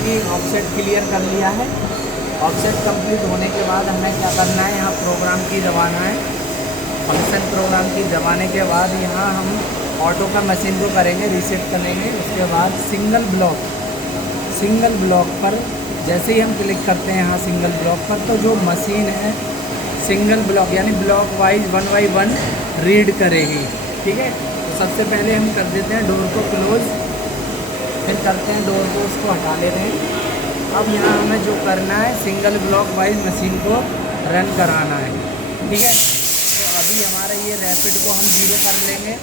कि offset clear कर लिया है। ऑफसेट कंप्लीट होने के बाद हमें क्या करना है, यहाँ प्रोग्राम की दबाना है। फंक्शन प्रोग्राम की दबाने के बाद यहाँ हम ऑटो का मशीन को करेंगे, रीसेट करेंगे। उसके बाद सिंगल ब्लॉक पर जैसे ही हम क्लिक करते हैं यहाँ सिंगल ब्लॉक पर, तो जो मशीन है सिंगल ब्लॉक यानी ब्लॉक वाइज 1 बाई 1 रीड करेगी। ठीक है, तो सबसे पहले हम कर देते हैं डोर को क्लोज, फिर करते हैं डोर को, उसको हटा लेते हैं। अब यहाँ हमें जो करना है सिंगल ब्लॉक वाइज मशीन को रन कराना है। ठीक है, तो अभी हमारा ये रैपिड को हम 0 कर लेंगे,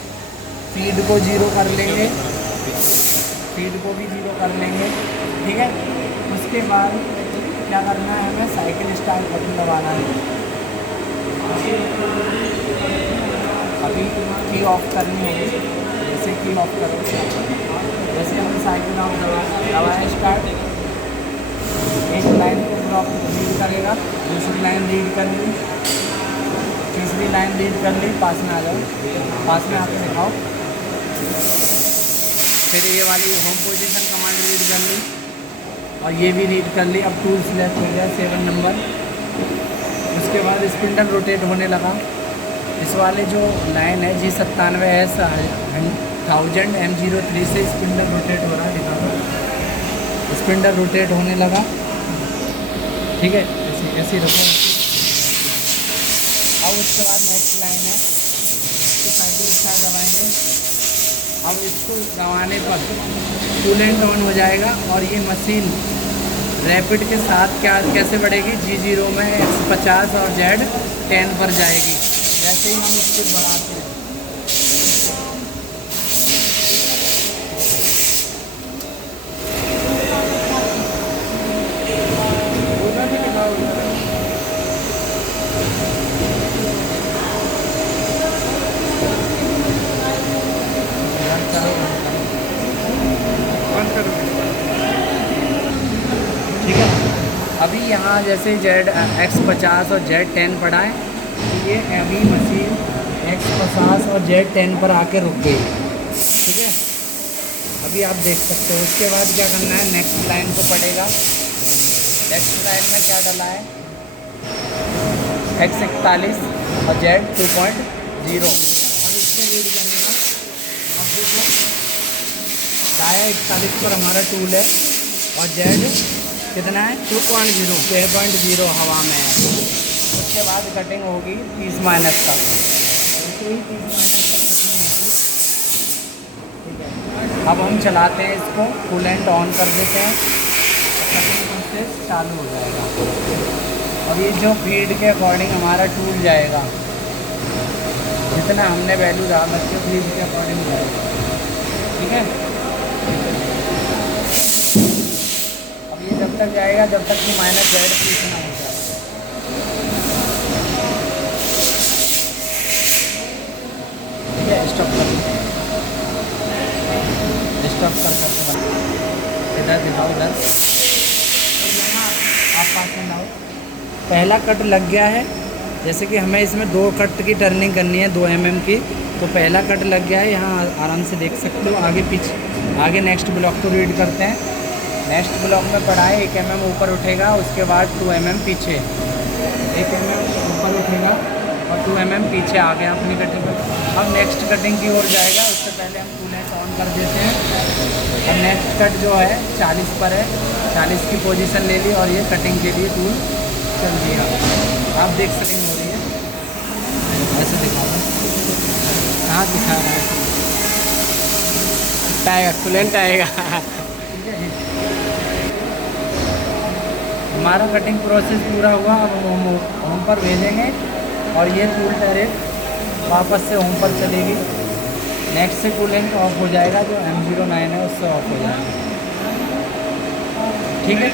फीड को 0 कर लेंगे, फीड को भी 0 कर लेंगे। ठीक है, उसके बाद क्या करना है, हमें साइकिल स्टार्ट बटन दबाना है। अभी की ऑफ करनी होगी, जैसे की ऑफ करो, जैसे हमने साइकिल ऑफ दबाया स्टार्ट, एक लाइन को ड्रॉप रीड करेगा, दूसरी लाइन रीड कर ली, तीसरी लाइन रीड कर ली, पास में आ जाओ, पास में आके दिखाओ। फिर ये वाली होम पोजीशन कमांड रीड कर ली और ये भी रीड कर ली। अब टूल सिलेक्ट हो गया 7 नंबर। उसके बाद स्पिंडल रोटेट होने लगा। इस वाले जो लाइन है G97S 1000 M03 से स्पिंडल रोटेट हो रहा है, दिखा दो। स्पिंडल रोटेट होने लगा। ठीक है, ऐसे रखो। अब उसके बाद नेक्स्ट लाइन है, तो साइकिल स्टार्ट दबाएंगे। अब इसको दबाने पर कूलेंट ऑन हो जाएगा और ये मशीन रैपिड के साथ कैसे बढ़ेगी, G0 में X50 और Z10 पर जाएगी। जैसे ही हम स्पीड बढ़ाते हैं, ठीक है। अभी यहाँ जैसे X50 और Z10 पड़ा है, तो ये अभी मशीन X50 और Z10 पर आके रुक गई। ठीक है, अभी आप देख सकते हो। उसके बाद क्या करना है, नेक्स्ट लाइन को पढ़ेगा। नेक्स्ट लाइन में क्या डाला है, X41 और Z2.0। अब इससे रीड करेगा। अब देखो डाया 41 पर हमारा टूल है और Z कितना है, 2.0 हवा में है। उसके बाद कटिंग होगी 30 माइनस तक, ऐसे ही 30 माइनस तक कटिंग होगी। ठीक है, अब हम चलाते हैं इसको, कूलेंट ऑन कर देते हैं, कटिंग प्रोसेस चालू हो जाएगा। और ये जो फीड के अकॉर्डिंग हमारा टूल जाएगा, जितना हमने वैल्यू डाल रखी है फीड के अकॉर्डिंग जाएगा। ठीक है, अब ये जब तक जाएगा जब तक कि माइनस Z इतना हो जाएगा। ठीक है, स्टॉप कर इधर दिखाओ, इधर आप पास में लाओ। पहला कट लग गया है, जैसे कि हमें इसमें 2 कट की टर्निंग करनी है, 2 mm की। तो पहला कट लग गया है, यहाँ आराम से देख सकते हो। आगे पीछे, आगे नेक्स्ट ब्लॉक को रीड करते हैं। नेक्स्ट ब्लॉक में पड़ा है 1 mm ऊपर उठेगा, उसके बाद 2 mm पीछे, 1 mm ऊपर उठेगा और 2 mm पीछे आ गया अपनी कटिंग पर। अब नेक्स्ट कटिंग की ओर जाएगा, उससे पहले हम कूलेंट ऑन कर देते हैं। अब नेक्स्ट कट जो है 40 पर है, 40 की पोजीशन ले ली और ये कटिंग के लिए टूल चल दिया। आप देख सकते हो रही है, ऐसे दिखा रहा है, हाँ दिखा रहा है, आएगा कूलेंट आएगा। हमारा कटिंग प्रोसेस पूरा हुआ। अब हम होम पर भेजेंगे और ये टूल डायरेक्ट वापस से होम पर चलेगी। नेक्स्ट से कूलेंट ऑफ हो जाएगा, जो M09 है उससे ऑफ हो जाएगा। ठीक है,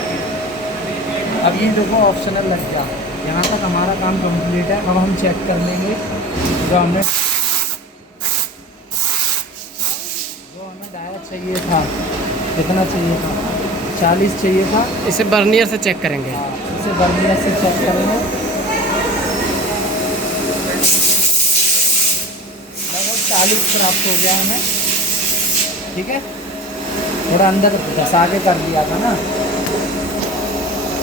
अब ये देखो ऑप्शनल लग गया। यहाँ तक हमारा काम कंप्लीट है। अब हम चेक कर लेंगे जो हमें डायरेक्ट चाहिए था, कितना चाहिए था, 40 चाहिए था। इसे बर्नियर से चेक करेंगे। इसे बर्नियर से चेक करेंगे। लगभग 40 प्राप्त हो गया हमें। ठीक है, थोड़ा अंदर घसा के कर दिया था ना।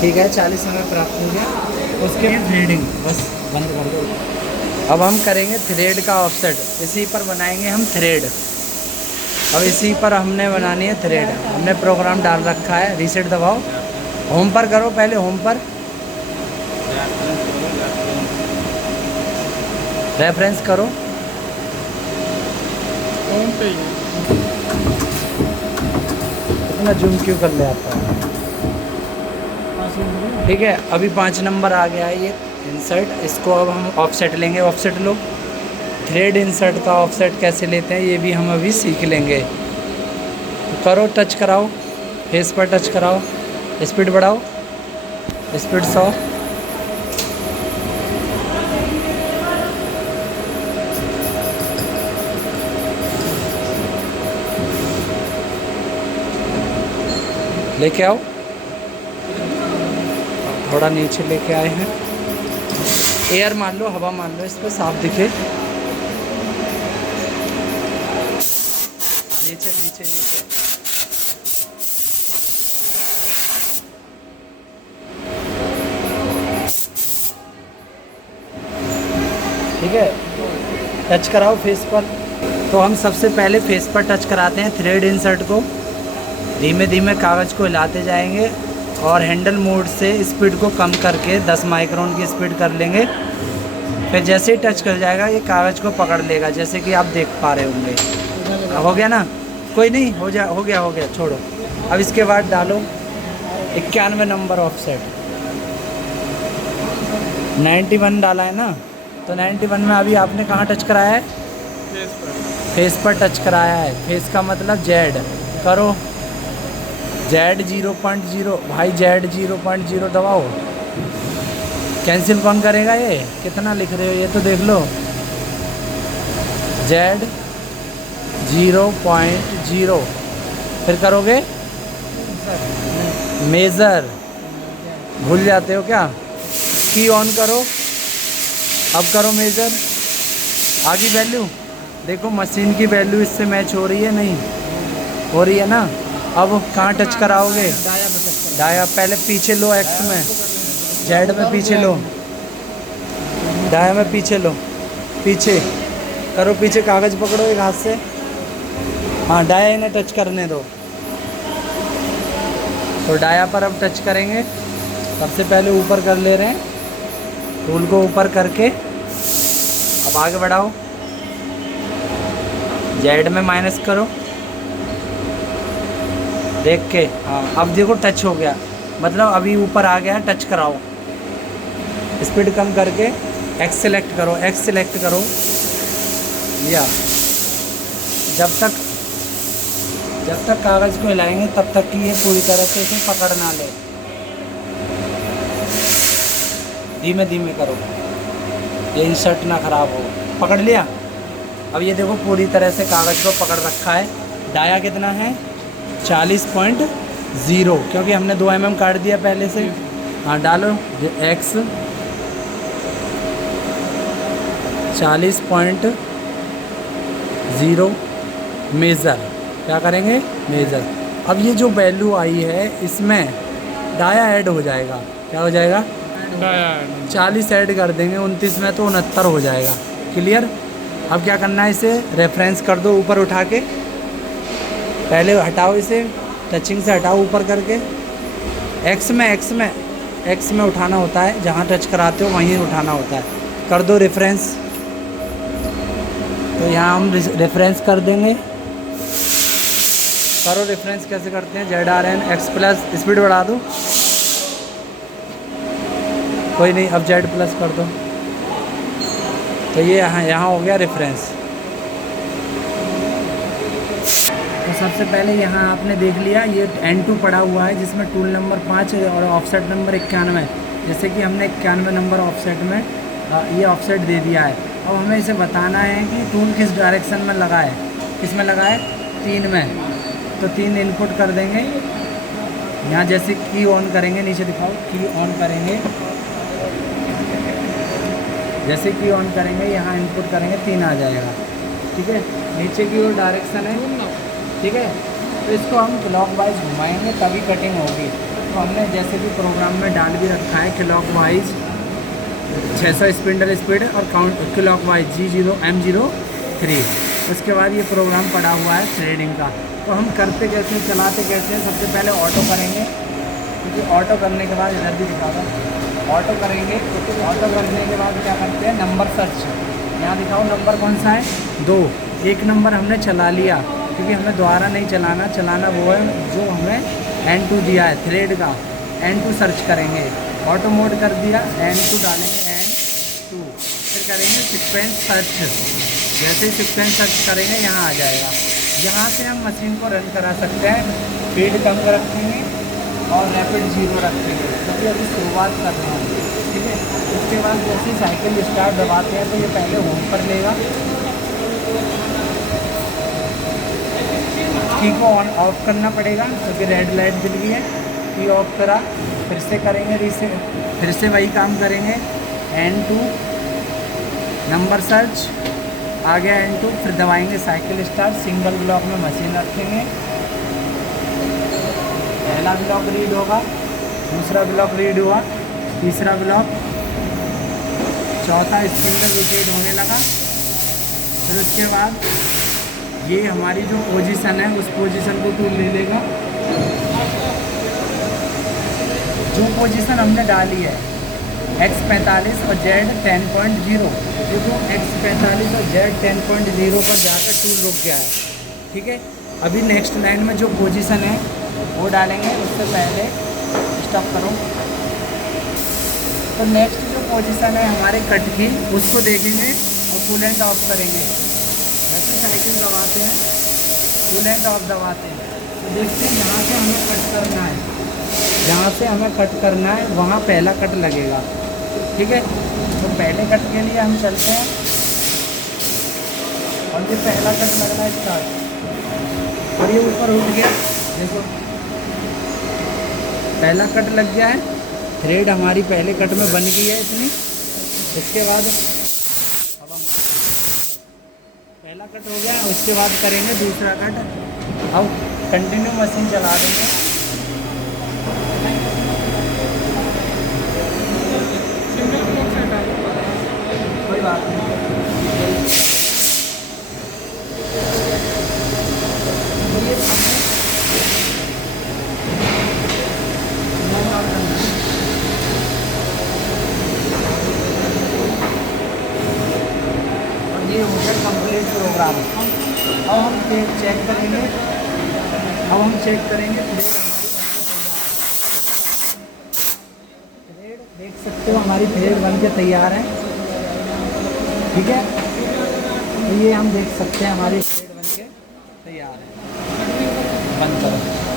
ठीक है, 40 हमें प्राप्त हो गया। उसके बाद थ्रेडिंग बस बंद कर दो। अब हम करेंगे थ्रेड का ऑफसेट, इसी पर बनाएंगे हम थ्रेड। अब इसी पर हमने बनानी है थ्रेड। हमने प्रोग्राम डाल रखा है, रीसेट दबाओ, होम पर करो, पहले होम पर रेफरेंस करो। होम पे ही इतना जूम क्यों कर ले आता है। ठीक है, अभी 5 नंबर आ गया है ये इंसर्ट। इसको अब हम ऑफसेट लेंगे। ऑफसेट लो, थ्रेड इंसर्ट का ऑफसेट कैसे लेते हैं ये भी हम अभी सीख लेंगे। तो करो, टच कराओ, फेस पर टच कराओ, स्पीड बढ़ाओ, स्पीड 100। लेके आओ, थोड़ा नीचे लेके आए हैं। एयर मान लो, हवा मान लो, इस पर साफ दिखे। नीचे नीचे नीचे। ठीक है, टच कराओ फेस पर। तो हम सबसे पहले फेस पर टच कराते हैं थ्रेड इंसर्ट को। धीमे धीमे कागज़ को हिलाते जाएंगे और हैंडल मोड से स्पीड को कम करके 10 माइक्रोन की स्पीड कर लेंगे। फिर जैसे ही टच कर जाएगा ये कागज़ को पकड़ लेगा, जैसे कि आप देख पा रहे होंगे। हो गया ना, कोई नहीं, हो गया, छोड़ो। अब इसके बाद डालो 91 नंबर ऑफसेट। 91 डाला है ना, तो 91 में अभी आपने कहाँ टच कराया है? फेस पर टच कराया है। फेस का मतलब जेड करो, जेड 0.0 भाई, जेड 0.0 दबाओ। कैंसिल कौन करेगा? ये कितना लिख रहे हो ये तो देख लो। जेड 0.0 फिर करोगे मेज़र। भूल जाते हो क्या? की ऑन करो, अब करो मेज़र। आगे वैल्यू देखो, मशीन की वैल्यू इससे मैच हो रही है? नहीं हो रही है ना। अब कहाँ टच कराओगे? डाया। पहले पीछे लो, एक्स में, जेड में पीछे लो, डाया में पीछे लो, पीछे करो, पीछे कागज़ पकड़ो एक हाथ से। हाँ, डाया इन्हें टच करने दो। तो डाया पर अब टच करेंगे। सबसे पहले ऊपर कर ले रहे हैं, टूल को ऊपर करके अब आगे बढ़ाओ, जेड में माइनस करो देख के। हाँ, अब देखो टच हो गया, मतलब अभी ऊपर आ गया। टच कराओ, स्पीड कम करके एक्स सेलेक्ट करो, एक्स सेलेक्ट करो। या जब तक कागज़ को हिलाएंगे तब तक कि ये पूरी तरह से इसे पकड़ ना ले। धीमे धीमे करो, ये इंसर्ट ना ख़राब हो। पकड़ लिया? अब ये देखो पूरी तरह से कागज़ को पकड़ रखा है। डाया कितना है? 40.0, क्योंकि हमने 2 mm काट दिया पहले से। हाँ, डालो एक्स 40.0 मेज़र। क्या करेंगे? मेज़र। अब ये जो वैल्यू आई है इसमें डाया ऐड हो जाएगा। क्या हो जाएगा? 40 ऐड कर देंगे, 29 में तो 69 हो जाएगा। क्लियर? अब क्या करना है, इसे रेफरेंस कर दो ऊपर उठा के। पहले हटाओ इसे, टचिंग से हटाओ ऊपर करके। एक्स में उठाना होता है, जहाँ टच कराते हो वहीं उठाना होता है। कर दो रेफरेंस। तो यहाँ हम रेफरेंस कर देंगे। करो रेफरेंस, कैसे करते हैं? ZRN X प्लस, स्पीड बढ़ा दो। कोई नहीं, अब Z प्लस कर दो। तो ये यहाँ हो गया रेफरेंस। तो सबसे पहले यहाँ आपने देख लिया, ये N2 पड़ा हुआ है जिसमें टूल नंबर 5 और ऑफसेट नंबर 91। जैसे कि हमने 91 नंबर ऑफसेट में ये ऑफसेट दे दिया है। अब हमें इसे बताना है कि टूल किस डायरेक्शन में लगा है। किस में लगा है? 3 में। तो 3 इनपुट कर देंगे। यहाँ जैसे की ऑन करेंगे, नीचे दिखाओ, की ऑन करेंगे। जैसे की ऑन करेंगे यहाँ इनपुट करेंगे, 3 आ जाएगा। ठीक है, नीचे की ओर डायरेक्शन है। ठीक है, तो इसको हम क्लॉक वाइज घुमाएंगे तभी कटिंग होगी। तो हमने जैसे कि प्रोग्राम में डाल भी रखा है क्लॉक वाइज 600 स्पिंडल स्पीड और काउंट क्लॉक वाइज G0M03। उसके बाद ये प्रोग्राम पड़ा हुआ है थ्रेडिंग का। तो हम करते कैसे हैं, चलाते कैसे हैं, सबसे पहले ऑटो करेंगे, क्योंकि ऑटो करने के बाद इधर भी दिखाओ, ऑटो करेंगे। ऑटो करने के बाद क्या करते हैं, नंबर सर्च, यहाँ दिखाओ नंबर कौन सा है, 2। एक नंबर हमने चला लिया, क्योंकि हमें दोबारा नहीं चलाना वो है जो हमें N2 दिया है थ्रेड का। N2 सर्च करेंगे, ऑटो मोड कर दिया, N2 डालेंगे, N2 फिर करेंगे सीक्वेंस सर्च। जैसे ही सीक्वेंस सर्च करेंगे यहाँ आ जाएगा। यहाँ से हम मशीन को रन करा सकते हैं। स्पीड कम रखेंगे और रैपिड 0 रखेंगे, क्योंकि अभी शुरुआत कर रहे हैं। ठीक है, उसके बाद जैसे साइकिल स्टार्ट दबाते हैं तो ये पहले होम पर लेगा, की को ऑन ऑफ करना पड़ेगा क्योंकि रेड लाइट जल गई है, की ऑफ करा, फिर से करेंगे रीसेट, फिर से वही काम करेंगे, N2 नंबर सर्च आ गया, N2 फिर दबाएंगे साइकिल स्टार्ट। सिंगल ब्लॉक में मशीन रखेंगे, पहला ब्लॉक रीड होगा, दूसरा ब्लॉक रीड हुआ, तीसरा ब्लॉक, चौथा स्पिंडल रोटेट होने लगा। फिर उसके बाद ये हमारी जो पोजीशन है उस पोजीशन को टूल ले लेगा, जो पोजीशन हमने डाली है X45 और Z10.0, देखो X45 और Z10.0 पर जाकर टूल रुक गया है। ठीक है, अभी नेक्स्ट लाइन में जो पोजीशन है वो डालेंगे। उससे पहले स्टॉप करो, तो नेक्स्ट जो पोजीशन है हमारे कट की उसको देखेंगे और कूलेंट ऑफ करेंगे। जैसे साइकिल दबाते हैं, कूलेंट ऑफ दबाते हैं, तो देखते हैं यहाँ से हमें कट करना है, जहाँ से हमें कट करना है वहाँ पहला कट लगेगा। ठीक है, तो पहले कट के लिए हम चलते हैं और ये पहला कट लगना स्टार्ट, और ये ऊपर उठ गया, देखो पहला कट लग गया है। थ्रेड हमारी पहले कट में बन गई है इतनी। इसके बाद पहला कट हो गया, उसके बाद करेंगे दूसरा कट। अब कंटिन्यू मशीन चला देंगे, कोई बात नहीं। ये हो गया कंप्लीट प्रोग्राम। अब हम चेक करेंगे, थ्रेड देख सकते हो हमारी थ्रेड बन के तैयार है। ठीक है, तो ये हम देख सकते हैं हमारी थ्रेड बन के तैयार है। बंद करो।